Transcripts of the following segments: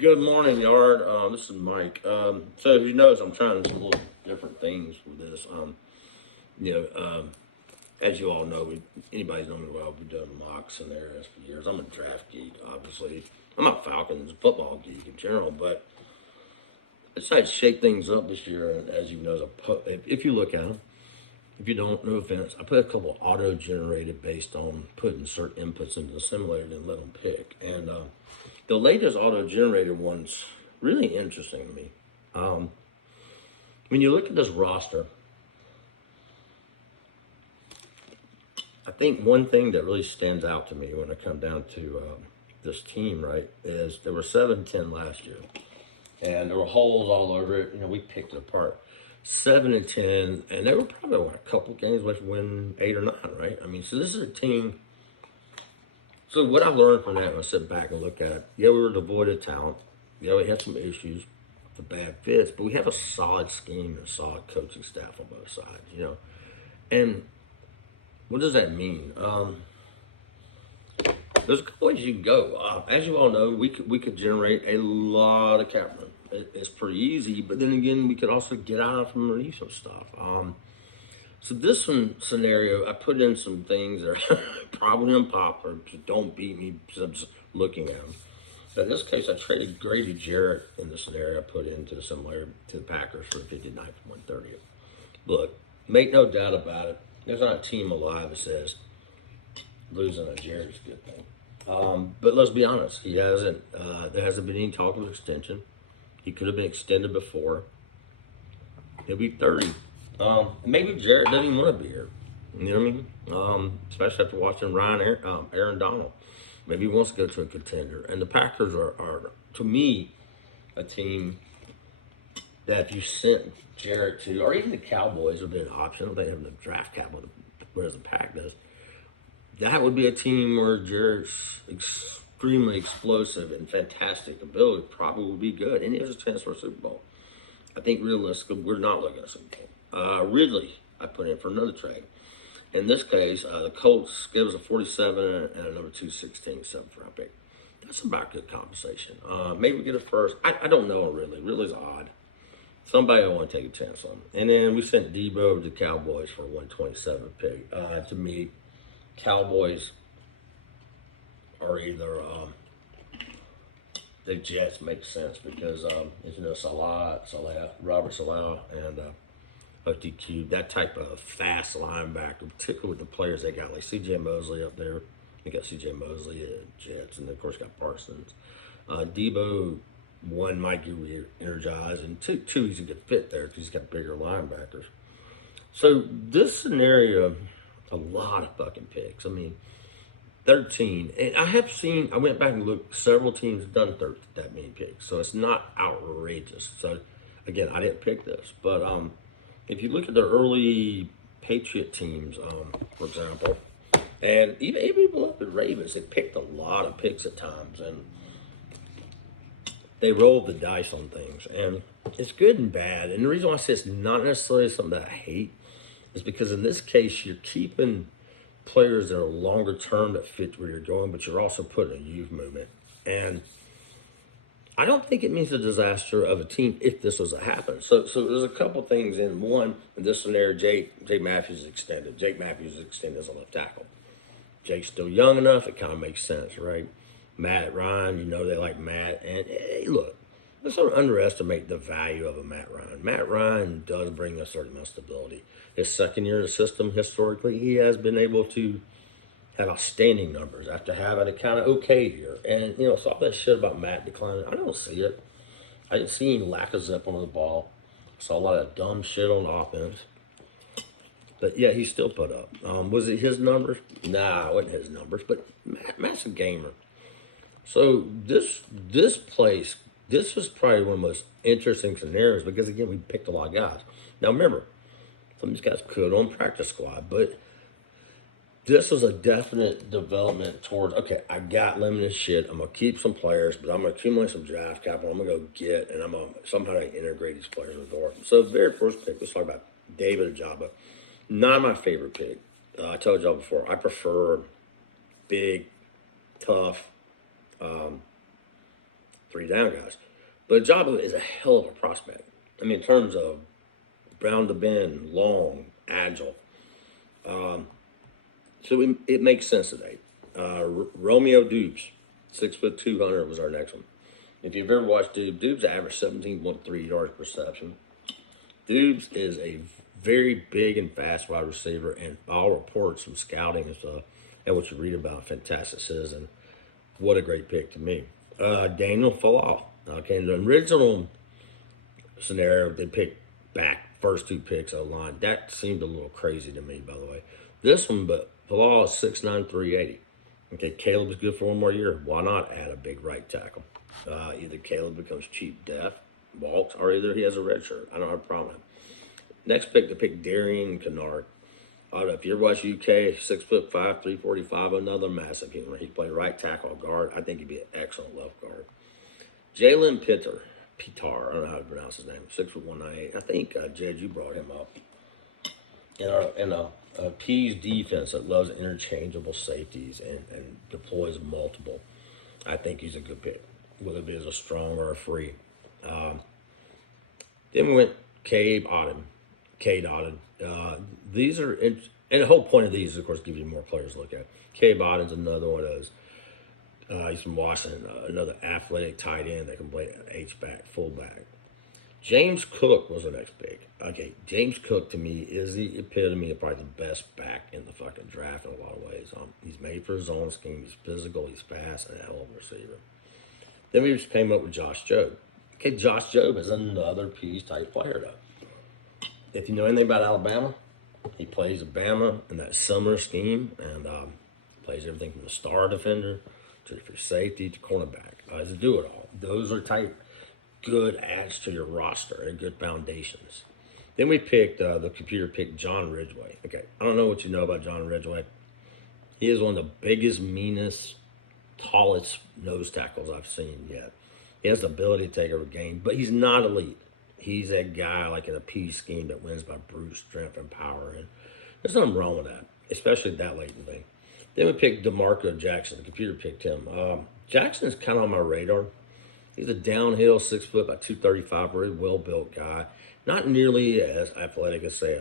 Good morning, Yard. This is Mike. So as you notice, I'm trying some little different things with this. You know, as you all know, anybody's known me well. We've done mocks and areas for years. I'm a draft geek, obviously. I'm a Falcons football geek in general, but I decided to shake things up this year. And as you know, if you look at them, if you don't, no offense, I put a couple auto-generated based on putting certain inputs into the simulator and let them pick. And the latest auto-generated one's really interesting to me. When you look at this roster, I think one thing that really stands out to me when I come down to this team, right, is there were 7-10 last year, and there were holes all over it. We picked it apart. 7-10, and they were probably a couple games away from winning 8 or 9, right? So this is a team. So what I learned from that when I sit back and look at it, yeah, we were devoid of talent. Yeah, we had some issues, the bad fits, but we have a solid scheme and a solid coaching staff on both sides. And what does that mean? There's a couple ways you can go. As you all know, we could generate a lot of cap room. It's pretty easy, but then again, we could also get out from underneath some stuff. So this one scenario, I put in some things that are probably unpopular. So don't beat me because I'm just looking at them. But in this case, I traded Grady Jarrett in the scenario I put into the simulator to the Packers for 59 for 130. Look, make no doubt about it. There's not a team alive that says losing a Jarrett is a good thing. But let's be honest, he hasn't. There hasn't been any talk of extension. He could have been extended before. He'll be 30. Maybe Jarrett doesn't even want to be here. You know what I mean? Especially after watching Aaron Donald. Maybe he wants to go to a contender. And the Packers are to me, a team that if you sent Jarrett to, or even the Cowboys would be an option. I don't think they have the draft capital, whereas the Pack does. That would be a team where Jarrett's extremely explosive and fantastic ability probably would be good. And he has a chance for a Super Bowl. I think realistically, we're not looking at a Super Bowl. Ridley, I put in for another trade. In this case, the Colts gave us a 47 and a number 216 7th round pick. That's about good compensation. Maybe we get a first. I don't know Ridley. Ridley's odd. Somebody I want to take a chance on. And then we sent Debo over to the Cowboys for a 127 pick. To me, Cowboys are either the Jets make sense because as you know, Robert Salah, and OTQ, that type of fast linebacker, particularly with the players they got, like C.J. Mosley up there. You got C.J. Mosley at Jets, and then of course got Parsons. Debo, one, might get re-energized, and two, he's a good fit there because he's got bigger linebackers. So this scenario, a lot of fucking picks. 13. And I went back and looked, several teams done that many picks. So it's not outrageous. So again, I didn't pick this. But if you look at the early Patriot teams, for example, and even below the Ravens, they picked a lot of picks at times. And they rolled the dice on things. And it's good and bad. And the reason why I say it's not necessarily something that I hate is because in this case, you're keeping players that are longer term that fit where you're going, but you're also putting a youth movement. And I don't think it means a disaster of a team if this was to happen. So there's a couple things in one. In this scenario, Jake Matthews is extended. Jake Matthews is extended as a left tackle. Jake's still young enough, it kind of makes sense, right? Matt Ryan, they like Matt. And hey, look, let's not underestimate the value of a Matt Ryan. Matt Ryan does bring a certain amount of stability. His second year in the system, historically, he has been able to have outstanding numbers after having a kind of okay year. And, so all that shit about Matt declining, I don't see it. I didn't see any lack of zip on the ball. I saw a lot of dumb shit on offense. But, yeah, he still put up. Was it his numbers? Nah, it wasn't his numbers. But Matt's a gamer. So this place, this was probably one of the most interesting scenarios because, again, we picked a lot of guys. Now, remember, some of these guys could on practice squad, but this was a definite development towards, okay, I got limited shit. I'm going to keep some players, but I'm going to accumulate some draft capital. I'm going to go get, and I'm going to somehow integrate these players in the door. So the very first pick, let's talk about David Ojabo. Not my favorite pick. I told y'all before, I prefer big, tough, 3 3 down guys. But Ojabo is a hell of a prospect. I mean, in terms of round the bend, long, agile. So it makes sense today. Romeo Dubes, 6'2" hunter was our next one. If you've ever watched Dubes averaged 17.3 yards per reception. Dubes is a very big and fast wide receiver, and all reports from scouting and stuff, and what you read about, fantastic citizen. What a great pick to me. Daniel Falal. Okay, in the original scenario, they picked back first 2 picks of the line. That seemed a little crazy to me, by the way. This one, but Falal is 6'9", 380. Okay, Caleb's good for 1 more year. Why not add a big right tackle? Either Caleb becomes cheap deaf, walks, or either he has a red shirt. I don't have a problem with him. Next pick, to pick Darian Kennard. If you're watching UK, 6'5", 345, another massive human. He played right tackle guard. I think he'd be an excellent left guard. Jalen Pitar, I don't know how to pronounce his name, 6'1", 198. I think, Jed, you brought him up. In a P's defense that loves interchangeable safeties and deploys multiple, I think he's a good pick, whether it is a strong or a free. Then we went Cade Otton. These are, and the whole point of these is, of course, give you more players to look at. Cade Otton's another one of those. He's from Washington, another athletic tight end that can play H-back, fullback. James Cook was the next pick. Okay, James Cook to me is the epitome of probably the best back in the fucking draft in a lot of ways. He's made for his own scheme. He's physical, he's fast, and a hell of a receiver. Then we just came up with Josh Jobe. Okay, Josh Jobe is another Pease type player, though. If you know anything about Alabama, he plays Bama in that summer scheme and plays everything from the star defender to free safety to cornerback. He's a do-it-all. Those are type good adds to your roster and good foundations. Then we picked, the computer picked John Ridgeway. Okay, I don't know what you know about John Ridgeway. He is one of the biggest, meanest, tallest nose tackles I've seen yet. He has the ability to take over a game, but he's not elite. He's that guy like in a P scheme that wins by brute strength and power. And there's nothing wrong with that, especially that late in the thing. Then we picked DeMarco Jackson. The computer picked him. Jackson's kind of on my radar. He's a downhill 6 foot by 235, very well built guy. Not nearly as athletic as say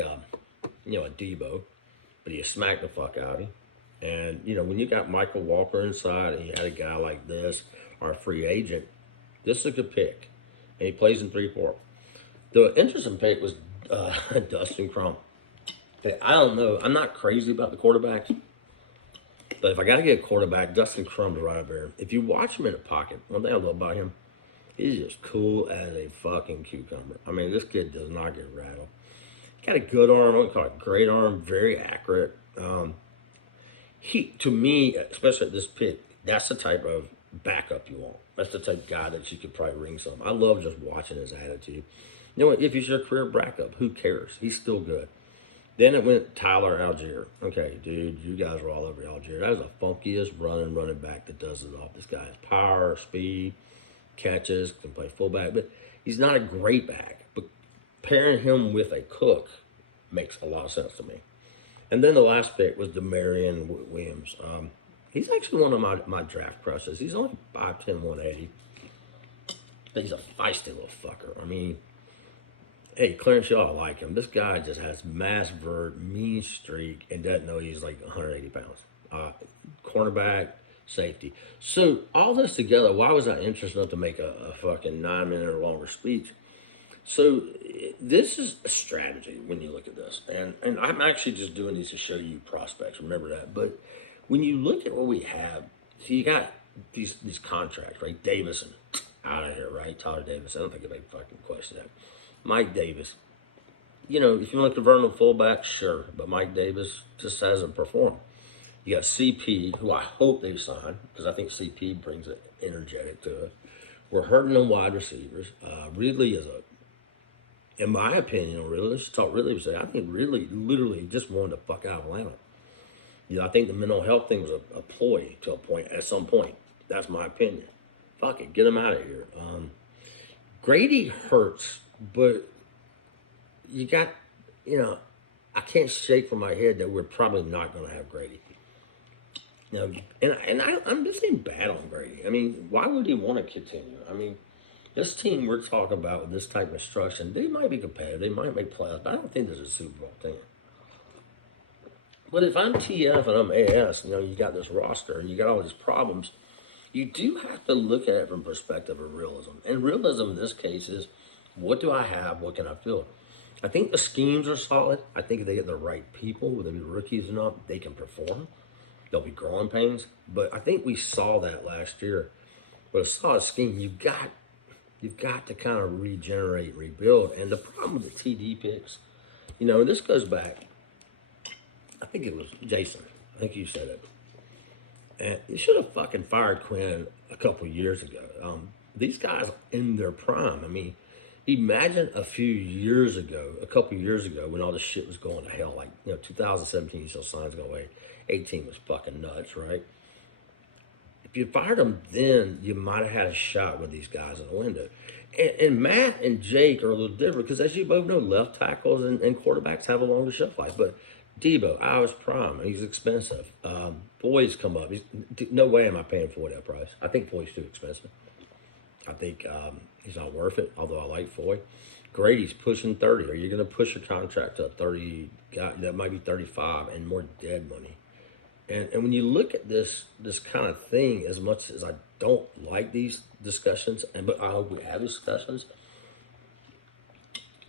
a Debo, but he smacked the fuck out of him. And when you got Michael Walker inside and you had a guy like this or a free agent, this is a good pick. And he plays in 3-4. The interesting pick was Dustin Crum. I don't know. I'm not crazy about the quarterbacks. But if I got to get a quarterback, Dustin Crum's right up there. If you watch him in the pocket, one thing I love about him, he's just cool as a fucking cucumber. I mean, this kid does not get rattled. He got a good arm. I wouldn't call it great arm. Very accurate. To me, especially at this pick, that's the type of backup you want. That's the type of guy that you could probably ring some. I love just watching his attitude. You know what? If he's your career backup, who cares? He's still good. Then it went Tyler Algier. Okay, dude, you guys were all over Algier. That was the funkiest running back that does it all. This guy has power, speed, catches, can play fullback, but he's not a great back. But pairing him with a Cook makes a lot of sense to me. And then the last pick was Demarion Williams. He's actually one of my draft crushes. He's only 5'10", 180. But he's a feisty little fucker. I mean, hey, Clarence Shaw, I like him. This guy just has mass vert, mean streak, and doesn't know he's like 180 pounds. Cornerback, safety. So all this together, why was I interested enough to make a fucking 9-minute or longer speech? So this is a strategy when you look at this. And I'm actually just doing these to show you prospects. Remember that. But when you look at what we have, see, you got these contracts, right? Davison, out of here, right? Tyler Davis. I don't think anybody fucking question that. Mike Davis. If you want to convert him to fullback, sure. But Mike Davis just hasn't performed. You got CP, who I hope they sign, because I think CP brings it energetic to it. We're hurting on wide receivers. Ridley is in my opinion, let's talk Ridley. I think Ridley literally just wanted to fuck out of Atlanta. I think the mental health thing was a ploy to a point, at some point. That's my opinion. Fuck it, get him out of here. Grady hurts, but you got, I can't shake from my head that we're probably not going to have Grady. You know, I'm just being bad on Brady. I mean, why would he want to continue? I mean, this team we're talking about with this type of instruction, they might be competitive, they might make playoffs, but I don't think there's a Super Bowl team. But if I'm TF and I'm AS, you know, you got this roster and you got all these problems, you do have to look at it from perspective of realism. And realism in this case is, what do I have? What can I fill? I think the schemes are solid. I think if they get the right people, whether they be rookies or not, they can perform. There'll be growing pains. But I think we saw that last year. With a solid scheme, you've got to kind of regenerate, rebuild. And the problem with the TD picks, you know, this goes back, I think it was Jason. I think you said it. And you should have fucking fired Quinn a couple years ago. These guys in their prime. I mean, imagine a couple years ago, when all this shit was going to hell. Like, you know, 2017, you saw signs go away. 18 was fucking nuts, right? If you fired them then, you might have had a shot with these guys in the window. And Matt and Jake are a little different because, as you both know, left tackles and quarterbacks have a longer shelf life. But Debo, I was prime. He's expensive. Boyd's come up. No way am I paying Floyd that price. I think Floyd's too expensive. I think he's not worth it, although I like Floyd. Grady's pushing 30. Are you going to push your contract up 30? God, that might be 35 and more dead money. And when you look at this kind of thing, as much as I don't like these discussions, but I hope we have discussions,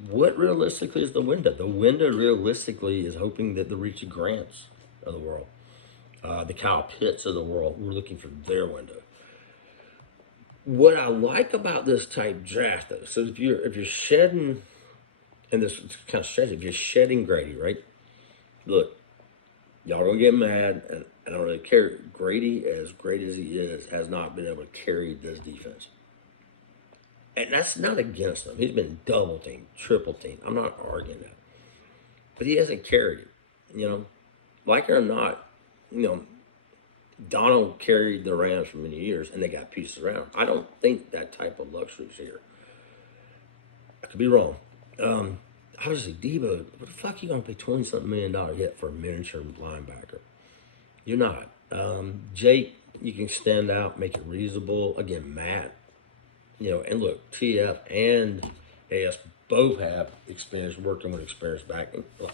what realistically is the window? The window realistically is hoping that the Richie Grants of the world, the Kyle Pitts of the world, we're looking for their window. What I like about this type draft, though, so if you're shedding, and this kind of strategy, if you're shedding Grady, right? Look, y'all gonna get mad, and I don't really care. Grady, as great as he is, has not been able to carry this defense. And that's not against him. He's been double teamed, triple teamed. I'm not arguing that. But he hasn't carried it. You know, like it or not, you know, Donald carried the Rams for many years and they got pieces around. I don't think that type of luxury is here. I could be wrong. Obviously, Debo, what the fuck you gonna pay $20-something million yet for a miniature linebacker? You're not. Jake, you can stand out, make it reasonable. Again, Matt, you know, and look, TF and AS both have experience working with experienced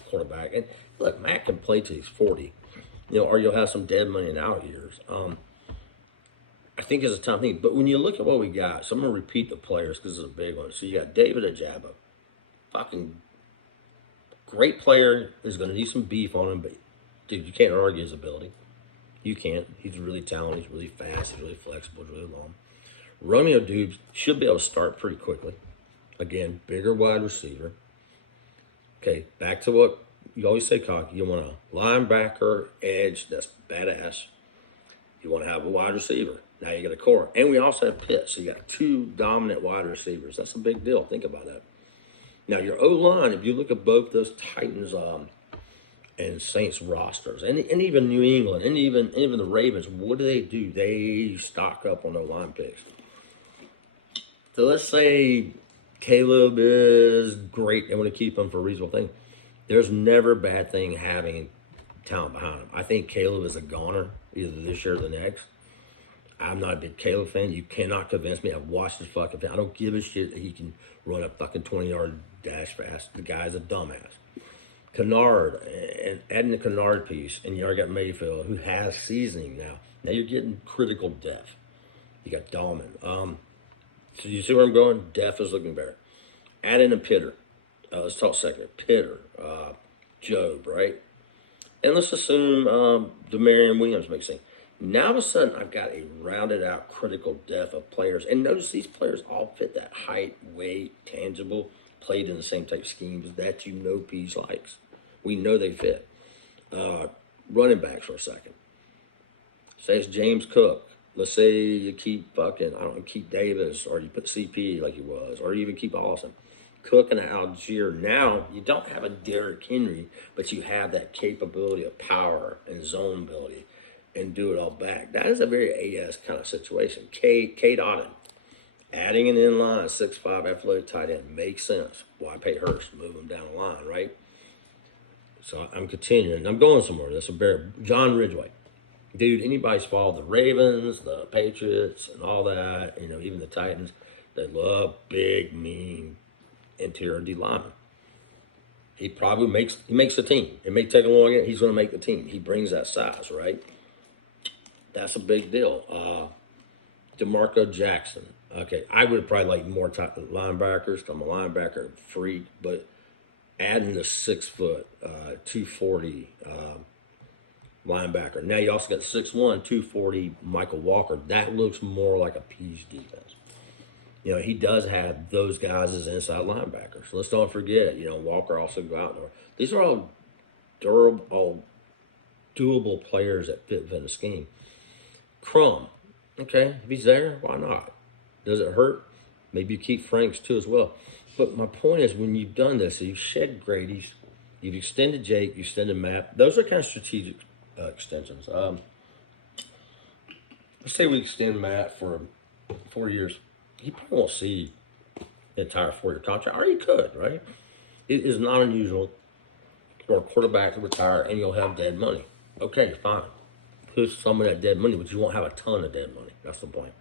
quarterback. And look, Matt can play till he's 40, you know, or you'll have some dead money in out years. I think it's a time thing. But when you look at what we got, so I'm going to repeat the players because it's a big one. So you got David Ojabo, fucking great player, is going to need some beef on him, but dude, you can't argue his ability. You can't. He's really talented. He's really fast. He's really flexible. He's really long. Romeo Dubes should be able to start pretty quickly. Again, bigger wide receiver. Okay, back to what you always say, Cocky. You want a linebacker, edge that's badass. You want to have a wide receiver. Now you got a core. And we also have Pitts. So you got two dominant wide receivers. That's a big deal. Think about that. Now your O-line, if you look at both those Titans and Saints rosters, and even New England, and even the Ravens, what do? They stock up on O-line picks. So let's say Caleb is great. They want to keep him for a reasonable thing. There's never a bad thing having talent behind him. I think Caleb is a goner, either this year or the next. I'm not a big Caleb fan. You cannot convince me. I've watched this fucking thing. I don't give a shit that he can run a fucking 20-yard dash fast. The guy's a dumbass. Kennard, and adding the Kennard piece, and you already got Mayfield, who has seasoning now. Now you're getting critical depth. You got Dahlman. So you see where I'm going? Depth is looking better. Add in a Pitter. Let's talk second. Pitter, Job, right? And let's assume Demarion Williams makes sense. Now all of a sudden, I've got a rounded out critical depth of players. And notice these players all fit that height, weight, tangible, played in the same type of schemes that you know Pease likes. We know they fit. Running backs for a second. Say it's James Cook. Let's say you keep keep Davis, or you put CP like he was, or you even keep Austin. Cook and Algier. Now, you don't have a Derrick Henry, but you have that capability of power and zone ability and do it all back. That is a very AS kind of situation. Cade Otton. Adding an inline 6'5" athletic tight end makes sense. Why pay Hurst? Move him down the line, right? So I'm continuing. I'm going somewhere. That's a bear. John Ridgeway. Dude, anybody's followed the Ravens, the Patriots, and all that, even the Titans, they love big, mean interior D linemen. He probably makes the team. It may take a long time. He's going to make the team. He brings that size, right? That's a big deal. DeMarco Jackson. Okay, I would probably like more linebackers. I'm a linebacker freak, but adding the 6 foot, 240 linebacker. Now you also got 6'1", 240 Michael Walker. That looks more like a Peach defense. He does have those guys as inside linebackers. So let's don't forget, Walker also go out there. These are all durable, doable players that fit within the scheme. Crum, okay, if he's there, why not? Does it hurt? Maybe you keep Franks too as well. But my point is, when you've done this, so you've shed Grady's, you've extended Jake, you extended Matt. Those are kind of strategic extensions. Let's say we extend Matt for 4 years. He probably won't see the entire 4-year contract, or he could, right? It is not unusual for a quarterback to retire and you'll have dead money. Okay, fine. Push some of that dead money, but you won't have a ton of dead money. That's the point.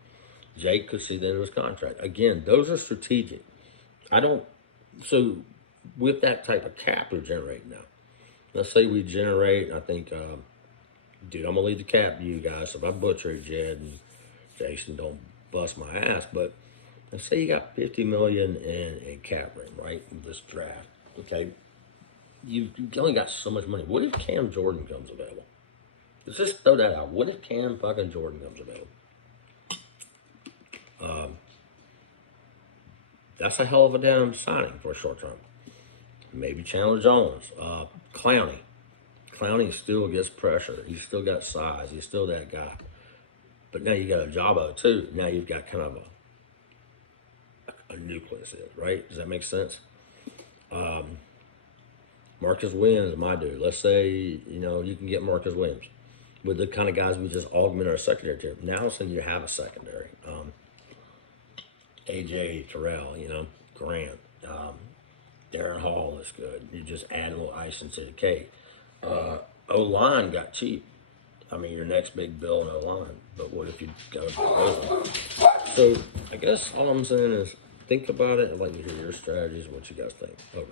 Jake could see the end of his contract. Again, those are strategic. So with that type of cap we're generating now, let's say we generate, I think, dude, I'm going to leave the cap to you guys. So if I butcher it, Jed and Jason, don't bust my ass, but let's say you got $50 million in cap room, right? In this draft, okay? You've only got so much money. What if Cam Jordan comes available? Let's just throw that out. What if Cam fucking Jordan comes available? That's a hell of a damn signing for a short term. Maybe Chandler Jones, Clowney. Clowney still gets pressure. He's still got size. He's still that guy. But now you got a Jabo too. Now you've got kind of a nucleus, right? Does that make sense? Marcus Williams, my dude. Let's say, you can get Marcus Williams with the kind of guys we just augment our secondary to. Now, all of a sudden, you have a secondary. AJ Terrell, Grant. Darren Hall is good. You just add a little ice into the cake. O-line got cheap. I mean, your next big bill in O-line. But what if you go to proposal? So I guess all I'm saying is think about it. I'd like to hear your strategies, what you guys think. Over.